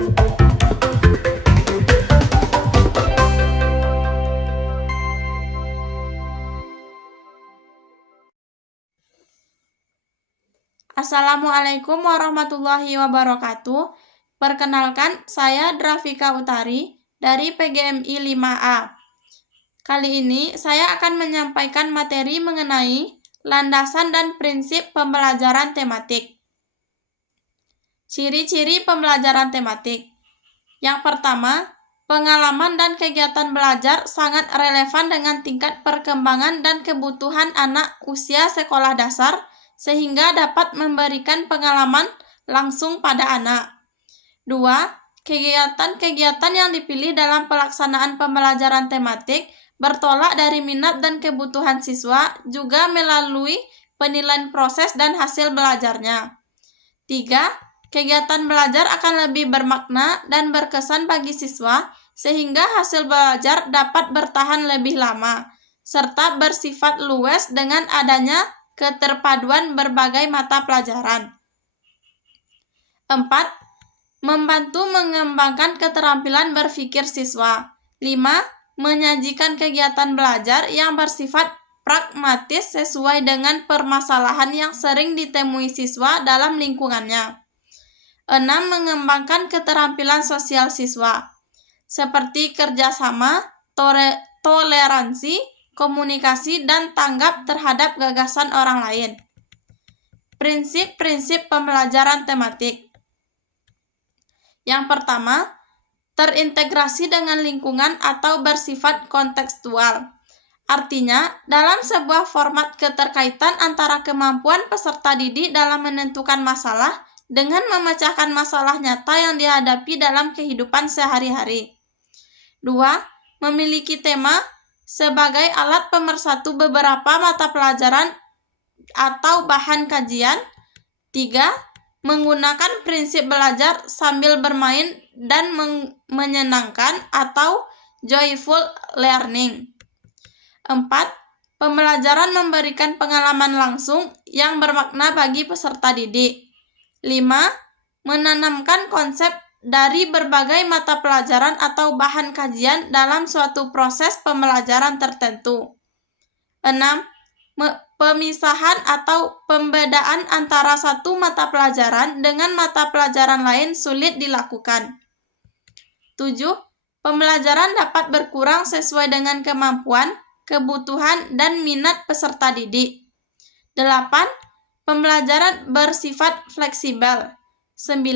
Assalamualaikum warahmatullahi wabarakatuh. Perkenalkan, saya Drafika Utari dari PGMI 5A. Kali ini saya akan menyampaikan materi mengenai landasan dan prinsip pembelajaran tematik. Ciri-ciri pembelajaran tematik. Yang pertama, pengalaman dan kegiatan belajar sangat relevan dengan tingkat perkembangan dan kebutuhan anak usia sekolah dasar, sehingga dapat memberikan pengalaman langsung pada anak. 2. Kegiatan-kegiatan yang dipilih dalam pelaksanaan pembelajaran tematik bertolak dari minat dan kebutuhan siswa, juga melalui penilaian proses dan hasil belajarnya. 3. Kegiatan belajar akan lebih bermakna dan berkesan bagi siswa, sehingga hasil belajar dapat bertahan lebih lama, serta bersifat luas dengan adanya keterpaduan berbagai mata pelajaran. 4. Membantu mengembangkan keterampilan berpikir siswa. 5. Menyajikan kegiatan belajar yang bersifat pragmatis sesuai dengan permasalahan yang sering ditemui siswa dalam lingkungannya. 6. Mengembangkan keterampilan sosial siswa, seperti kerjasama, toleransi, komunikasi, dan tanggap terhadap gagasan orang lain. Prinsip-prinsip pembelajaran tematik. Yang pertama, terintegrasi dengan lingkungan atau bersifat kontekstual. Artinya, dalam sebuah format keterkaitan antara kemampuan peserta didik dalam menentukan masalah dengan memecahkan masalah nyata yang dihadapi dalam kehidupan sehari-hari. 2. Memiliki tema sebagai alat pemersatu beberapa mata pelajaran atau bahan kajian. 3. Menggunakan prinsip belajar sambil bermain dan menyenangkan atau joyful learning. 4. Pembelajaran memberikan pengalaman langsung yang bermakna bagi peserta didik. 5. Menanamkan konsep dari berbagai mata pelajaran atau bahan kajian dalam suatu proses pembelajaran tertentu. 6. Pemisahan atau pembedaan antara satu mata pelajaran dengan mata pelajaran lain sulit dilakukan. 7. Pembelajaran dapat berkurang sesuai dengan kemampuan, kebutuhan, dan minat peserta didik. 8. Pembelajaran bersifat fleksibel. 9.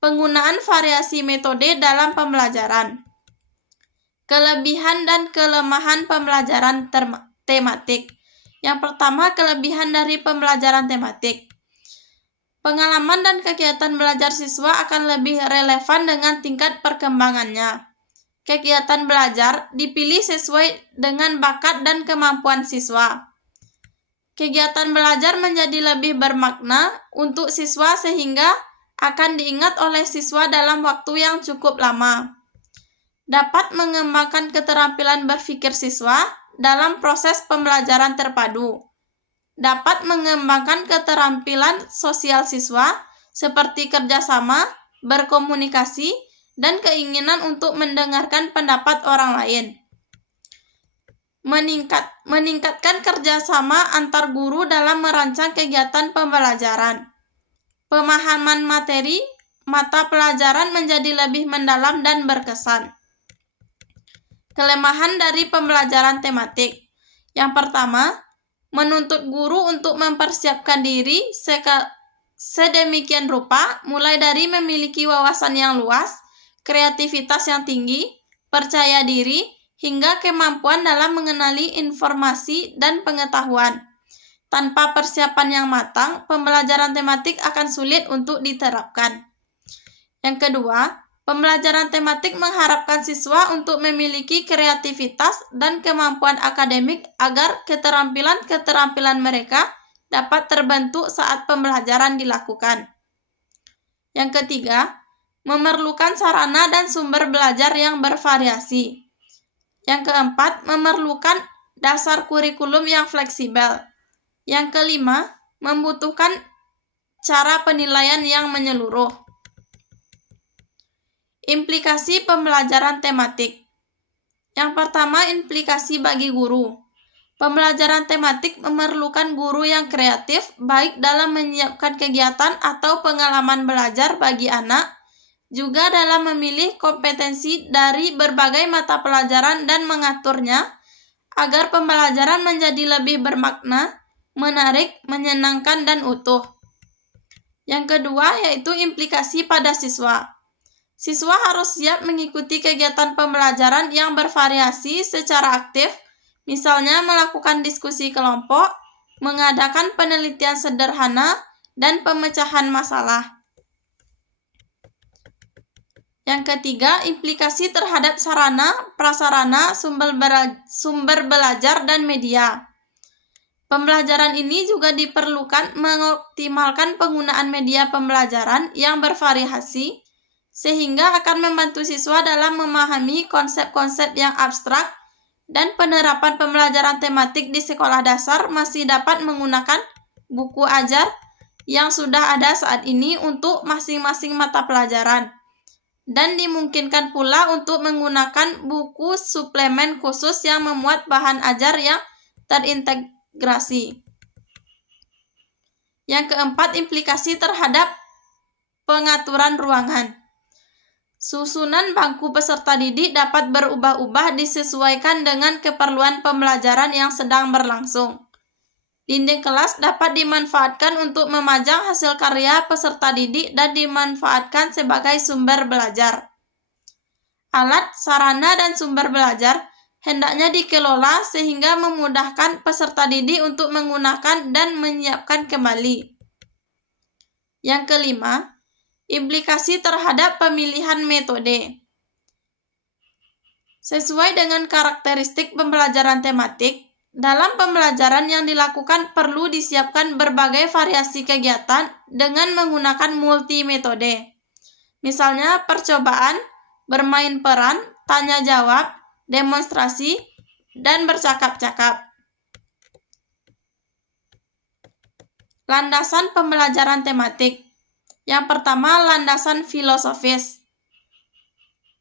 Penggunaan variasi metode dalam pembelajaran. Kelebihan dan kelemahan pembelajaran tematik. Yang pertama, kelebihan dari pembelajaran tematik. Pengalaman dan kegiatan belajar siswa akan lebih relevan dengan tingkat perkembangannya. Kegiatan belajar dipilih sesuai dengan bakat dan kemampuan siswa. Kegiatan belajar menjadi lebih bermakna untuk siswa sehingga akan diingat oleh siswa dalam waktu yang cukup lama. Dapat mengembangkan keterampilan berpikir siswa dalam proses pembelajaran terpadu. Dapat mengembangkan keterampilan sosial siswa seperti kerjasama, berkomunikasi, dan keinginan untuk mendengarkan pendapat orang lain. Meningkatkan kerjasama antar guru dalam merancang kegiatan pembelajaran. Pemahaman materi mata pelajaran menjadi lebih mendalam dan berkesan. Kelemahan dari pembelajaran tematik. Yang pertama, menuntut guru untuk mempersiapkan diri sedemikian rupa, mulai dari memiliki wawasan yang luas, kreativitas yang tinggi, percaya diri, hingga kemampuan dalam mengenali informasi dan pengetahuan. Tanpa persiapan yang matang, pembelajaran tematik akan sulit untuk diterapkan. Yang kedua, pembelajaran tematik mengharapkan siswa untuk memiliki kreativitas dan kemampuan akademik agar keterampilan mereka dapat terbentuk saat pembelajaran dilakukan. Yang ketiga, memerlukan sarana dan sumber belajar yang bervariasi. Yang keempat, memerlukan dasar kurikulum yang fleksibel. Yang kelima, membutuhkan cara penilaian yang menyeluruh. Implikasi pembelajaran tematik. Yang pertama, implikasi bagi guru. Pembelajaran tematik memerlukan guru yang kreatif, baik dalam menyiapkan kegiatan atau pengalaman belajar bagi anak, juga dalam memilih kompetensi dari berbagai mata pelajaran dan mengaturnya, agar pembelajaran menjadi lebih bermakna, menarik, menyenangkan, dan utuh. Yang kedua, yaitu implikasi pada siswa. Siswa harus siap mengikuti kegiatan pembelajaran yang bervariasi secara aktif, misalnya melakukan diskusi kelompok, mengadakan penelitian sederhana, dan pemecahan masalah. Yang ketiga, implikasi terhadap sarana, prasarana, sumber belajar, dan media. Pembelajaran ini juga diperlukan mengoptimalkan penggunaan media pembelajaran yang bervariasi, sehingga akan membantu siswa dalam memahami konsep-konsep yang abstrak, dan penerapan pembelajaran tematik di sekolah dasar masih dapat menggunakan buku ajar yang sudah ada saat ini untuk masing-masing mata pelajaran, dan dimungkinkan pula untuk menggunakan buku suplemen khusus yang memuat bahan ajar yang terintegrasi. Yang keempat, implikasi terhadap pengaturan ruangan. Susunan bangku peserta didik dapat berubah-ubah disesuaikan dengan keperluan pembelajaran yang sedang berlangsung. Dinding kelas dapat dimanfaatkan untuk memajang hasil karya peserta didik dan dimanfaatkan sebagai sumber belajar. Alat, sarana, dan sumber belajar hendaknya dikelola sehingga memudahkan peserta didik untuk menggunakan dan menyiapkan kembali. Yang kelima, implikasi terhadap pemilihan metode. Sesuai dengan karakteristik pembelajaran tematik, dalam pembelajaran yang dilakukan perlu disiapkan berbagai variasi kegiatan dengan menggunakan multimetode. Misalnya percobaan, bermain peran, tanya jawab, demonstrasi, dan bercakap-cakap. Landasan pembelajaran tematik. Yang pertama, landasan filosofis.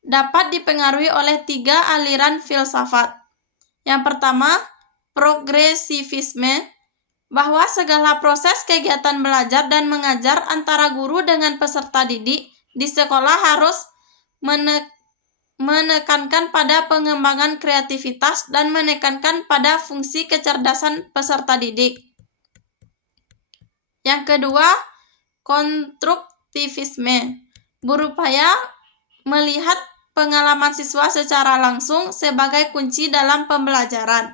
Dapat dipengaruhi oleh 3 aliran filsafat. Yang pertama, progresivisme, bahwa segala proses kegiatan belajar dan mengajar antara guru dengan peserta didik di sekolah harus menekankan pada pengembangan kreativitas dan menekankan pada fungsi kecerdasan peserta didik. Yang kedua, konstruktivisme, berupaya melihat pengalaman siswa secara langsung sebagai kunci dalam pembelajaran.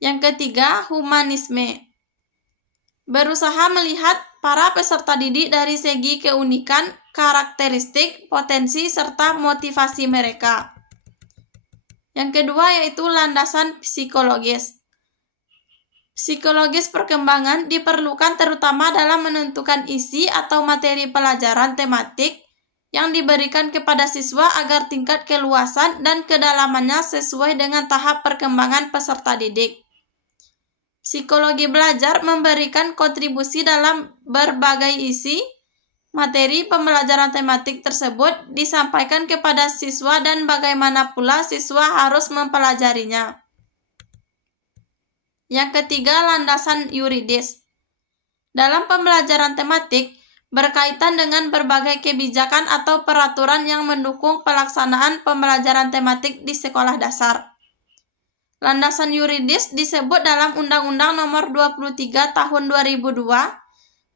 Yang ketiga, humanisme, berusaha melihat para peserta didik dari segi keunikan, karakteristik, potensi, serta motivasi mereka. Yang kedua yaitu landasan psikologis. Psikologis perkembangan diperlukan terutama dalam menentukan isi atau materi pelajaran tematik yang diberikan kepada siswa agar tingkat keluasan dan kedalamannya sesuai dengan tahap perkembangan peserta didik. Psikologi belajar memberikan kontribusi dalam berbagai isi materi pembelajaran tematik tersebut disampaikan kepada siswa dan bagaimana pula siswa harus mempelajarinya. Yang ketiga, landasan yuridis. Dalam pembelajaran tematik, berkaitan dengan berbagai kebijakan atau peraturan yang mendukung pelaksanaan pembelajaran tematik di sekolah dasar. Landasan yuridis disebut dalam Undang-Undang Nomor 23 Tahun 2002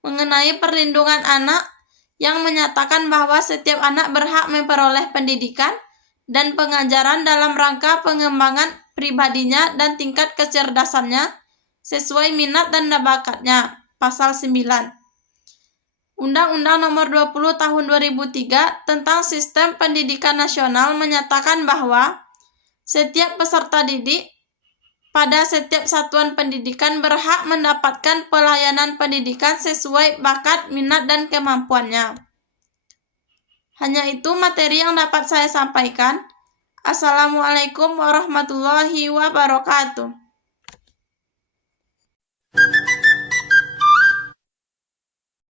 mengenai perlindungan anak yang menyatakan bahwa setiap anak berhak memperoleh pendidikan dan pengajaran dalam rangka pengembangan pribadinya dan tingkat kecerdasannya sesuai minat dan bakatnya. Pasal 9. Undang-Undang Nomor 20 Tahun 2003 tentang Sistem Pendidikan Nasional menyatakan bahwa setiap peserta didik pada setiap satuan pendidikan berhak mendapatkan pelayanan pendidikan sesuai bakat, minat, dan kemampuannya. Hanya itu materi yang dapat saya sampaikan. Assalamualaikum warahmatullahi wabarakatuh.